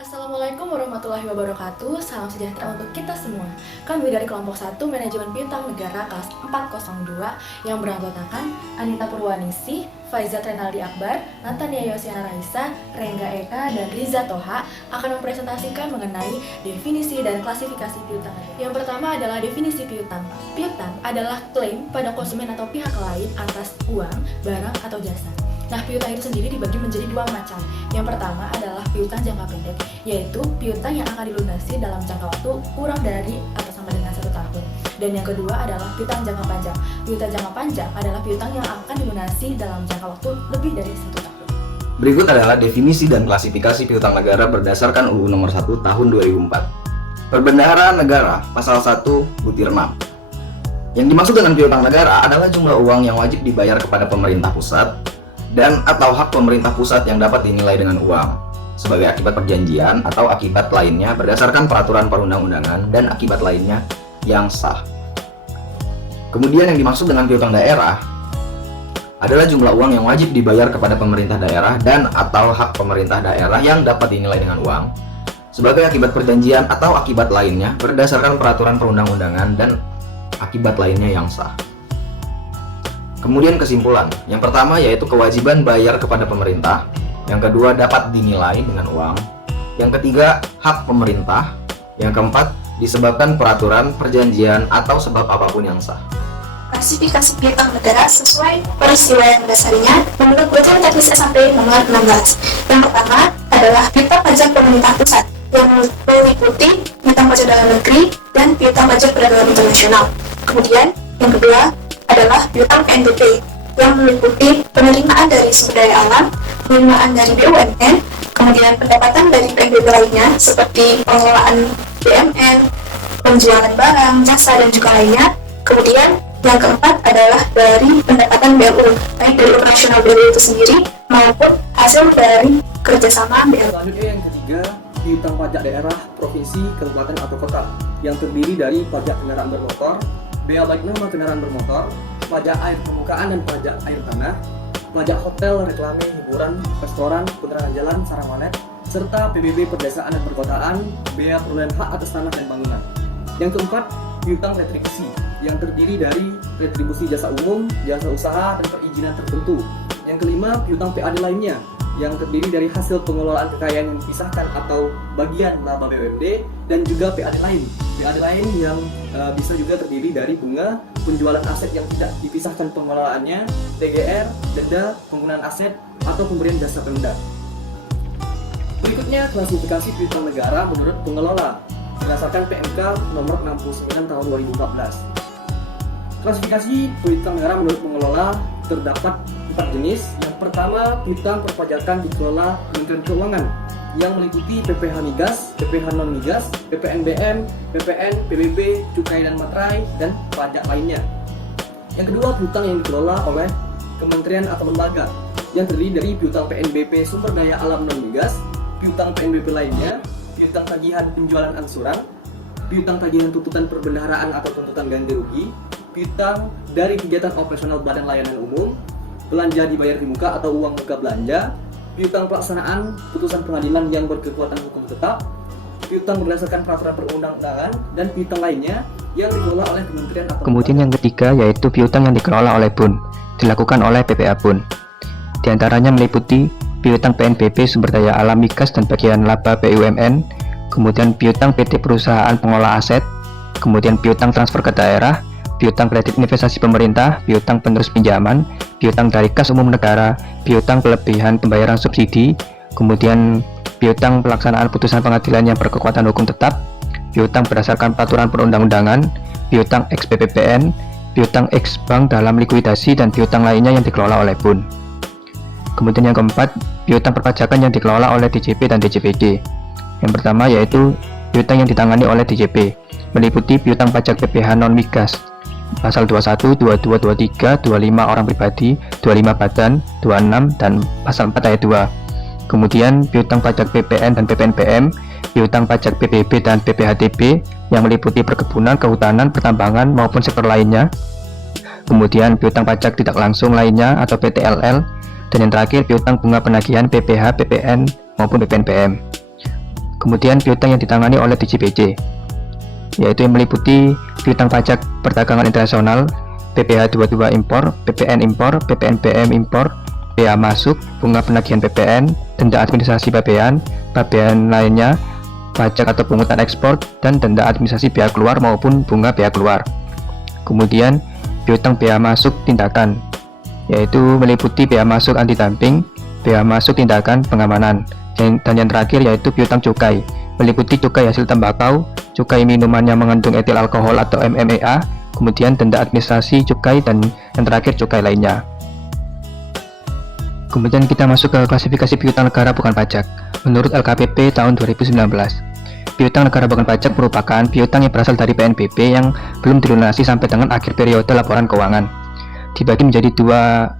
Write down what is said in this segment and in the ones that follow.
Assalamualaikum warahmatullahi wabarakatuh. Salam sejahtera untuk kita semua. Kami dari kelompok 1 Manajemen Piutang Negara kelas 402 yang beranggotakan Anita Purwaningsih, Faizat Renaldi Akbar, Natania Yosiana Raisa, Rengga Eka, dan Riza Toha akan mempresentasikan mengenai definisi dan klasifikasi piutang. Yang pertama adalah definisi piutang. Piutang adalah klaim pada konsumen atau pihak lain atas uang, barang, atau jasa. Nah, piutang itu sendiri dibagi menjadi dua macam. Yang pertama adalah piutang jangka pendek, yaitu piutang yang akan dilunasi dalam jangka waktu kurang dari atau sama dengan 1 tahun. Dan yang kedua adalah piutang jangka panjang. Piutang jangka panjang adalah piutang yang akan dilunasi dalam jangka waktu lebih dari 1 tahun. Berikut adalah definisi dan klasifikasi piutang negara berdasarkan UU Nomor 1 Tahun 2004. Perbendaharaan negara, Pasal 1, Butir 6. Yang dimaksud dengan piutang negara adalah jumlah uang yang wajib dibayar kepada pemerintah pusat dan atau hak pemerintah pusat yang dapat dinilai dengan uang sebagai akibat perjanjian atau akibat lainnya berdasarkan peraturan perundang-undangan dan akibat lainnya yang sah. Kemudian yang dimaksud dengan piutang daerah adalah jumlah uang yang wajib dibayar kepada pemerintah daerah dan atau hak pemerintah daerah yang dapat dinilai dengan uang sebagai akibat perjanjian atau akibat lainnya berdasarkan peraturan perundang-undangan dan akibat lainnya yang sah. Kemudian kesimpulan, yang pertama yaitu kewajiban bayar kepada pemerintah, yang kedua dapat dinilai dengan uang, yang ketiga hak pemerintah, yang keempat disebabkan peraturan, perjanjian, atau sebab apapun yang sah. Klasifikasi piutang negara sesuai peristiwa yang mendasarinya menurut Bacaan Teknis SMP nomor 16. Yang pertama adalah piutang pajak pemerintah pusat yang meliputi piutang pajak dalam negeri dan piutang pajak perdagangan internasional. Kemudian yang kedua adalah piutang PNBP yang meliputi penerimaan dari sumber daya alam, penerimaan dari BUMN, kemudian pendapatan dari PNBP lainnya seperti pengelolaan BMN, penjualan barang, jasa, dan juga lainnya. Kemudian yang keempat adalah dari pendapatan BLU, baik dari operasional BLU itu sendiri maupun hasil dari kerjasama BLU. Selanjutnya yang ketiga, piutang pajak daerah, provinsi, kabupaten, atau kota yang terdiri dari pajak kendaraan bermotor, bea baik nama kendaraan bermotor, pajak air permukaan dan pajak air tanah, pajak hotel, reklame, hiburan, restoran, penerangan jalan, sarana, serta PBB perdesaan dan perkotaan, bea perolehan hak atas tanah dan bangunan. Yang keempat, piutang retribusi yang terdiri dari retribusi jasa umum, jasa usaha, dan perizinan tertentu. Yang kelima, piutang PAD lainnya yang terdiri dari hasil pengelolaan kekayaan yang dipisahkan atau bagian laba BUMD dan juga PAD lain. PAD lain yang bisa juga terdiri dari bunga, penjualan aset yang tidak dipisahkan pengelolaannya, TGR, denda, penggunaan aset, atau pemberian jasa pemda. Berikutnya klasifikasi piutang negara menurut pengelola berdasarkan PMK nomor 69 tahun 2014. Klasifikasi piutang negara menurut pengelola terdapat 4 jenis. Yang pertama, piutang perpajakan dikelola Kementerian Keuangan yang meliputi PPh migas, PPh non migas, PPNBM, PPN, PBB, cukai dan materai, dan pajak lainnya. Yang kedua, piutang yang dikelola oleh kementerian atau lembaga yang terdiri dari piutang PNBP sumber daya alam non migas, piutang PNBP lainnya, piutang tagihan penjualan angsuran, piutang tagihan tuntutan perbendaharaan atau tuntutan ganti rugi, piutang dari kegiatan operasional badan layanan umum, belanja dibayar di muka atau uang muka belanja, piutang pelaksanaan putusan pengadilan yang berkekuatan hukum tetap, piutang berdasarkan peraturan perundang-undangan, dan piutang lainnya yang dikelola oleh kementerian atau. Kemudian yang ketiga yaitu piutang yang dikelola oleh BUN, dilakukan oleh PPA BUN. Di antaranya meliputi piutang PNBP sumber daya alam migas dan bagian laba BUMN, kemudian piutang PT perusahaan pengelola aset, kemudian piutang transfer ke daerah, piutang kredit investasi pemerintah, piutang penerus pinjaman, piutang dari kas umum negara, piutang kelebihan pembayaran subsidi, kemudian piutang pelaksanaan putusan pengadilan yang berkekuatan hukum tetap, piutang berdasarkan peraturan perundang-undangan, piutang ex BPPN, piutang ex bank dalam likuidasi, dan piutang lainnya yang dikelola oleh BUN. Kemudian yang keempat, piutang perpajakan yang dikelola oleh DJP dan DJPD. Yang pertama yaitu piutang yang ditangani oleh DJP, meliputi piutang pajak PPh non migas, Pasal 21, 22, 23, 25 orang pribadi, 25 badan, 26, dan Pasal 4 ayat 2. Kemudian piutang pajak PPN dan PPNBM, piutang pajak PBB dan PPHTB yang meliputi perkebunan, kehutanan, pertambangan maupun sektor lainnya. Kemudian piutang pajak tidak langsung lainnya atau PTLL, dan yang terakhir piutang bunga penagihan PPh, PPN maupun PPNBM. Kemudian piutang yang ditangani oleh DJPJ, yaitu yang meliputi piutang pajak perdagangan internasional, PPh 22 impor, PPN impor, PPNBM impor, bea masuk, bunga penagihan PPN, denda administrasi pabean lainnya, pajak atau pungutan ekspor, dan denda administrasi bea keluar maupun bunga bea keluar. Kemudian piutang bea masuk tindakan, yaitu meliputi bea masuk anti dumping, bea masuk tindakan pengamanan, dan yang terakhir yaitu piutang cukai, meliputi cukai hasil tembakau, cukai minuman yang mengandung etil alkohol atau MMA, kemudian denda administrasi cukai, dan yang terakhir cukai lainnya. Kemudian kita masuk ke klasifikasi piutang negara bukan pajak. Menurut LKPP tahun 2019, piutang negara bukan pajak merupakan piutang yang berasal dari PNBP yang belum dilunasi sampai dengan akhir periode laporan keuangan. Dibagi menjadi dua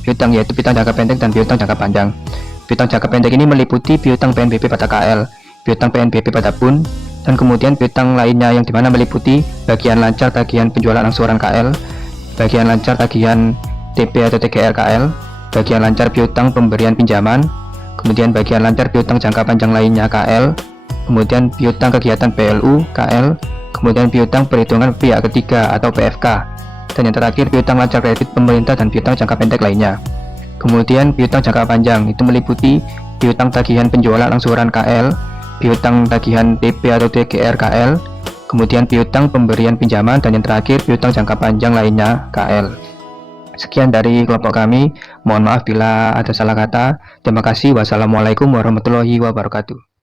piutang, yaitu piutang jangka pendek dan piutang jangka panjang. Piutang jangka pendek ini meliputi piutang PNBP pada KL, piutang PNBP pada PUN, dan kemudian piutang lainnya yang dimana meliputi bagian lancar tagihan penjualan angsuran KL, bagian lancar tagihan TP atau TGR KL, bagian lancar piutang pemberian pinjaman, kemudian bagian lancar piutang jangka panjang lainnya KL, kemudian piutang kegiatan PLU KL, kemudian piutang perhitungan pihak ketiga atau PFK, dan yang terakhir piutang lancar kredit pemerintah dan piutang jangka pendek lainnya. Kemudian piutang jangka panjang itu meliputi piutang tagihan penjualan angsuran KL, piutang tagihan TP atau TGR KL, kemudian piutang pemberian pinjaman, dan yang terakhir piutang jangka panjang lainnya KL. Sekian dari kelompok kami, mohon maaf bila ada salah kata. Terima kasih. Wassalamualaikum warahmatullahi wabarakatuh.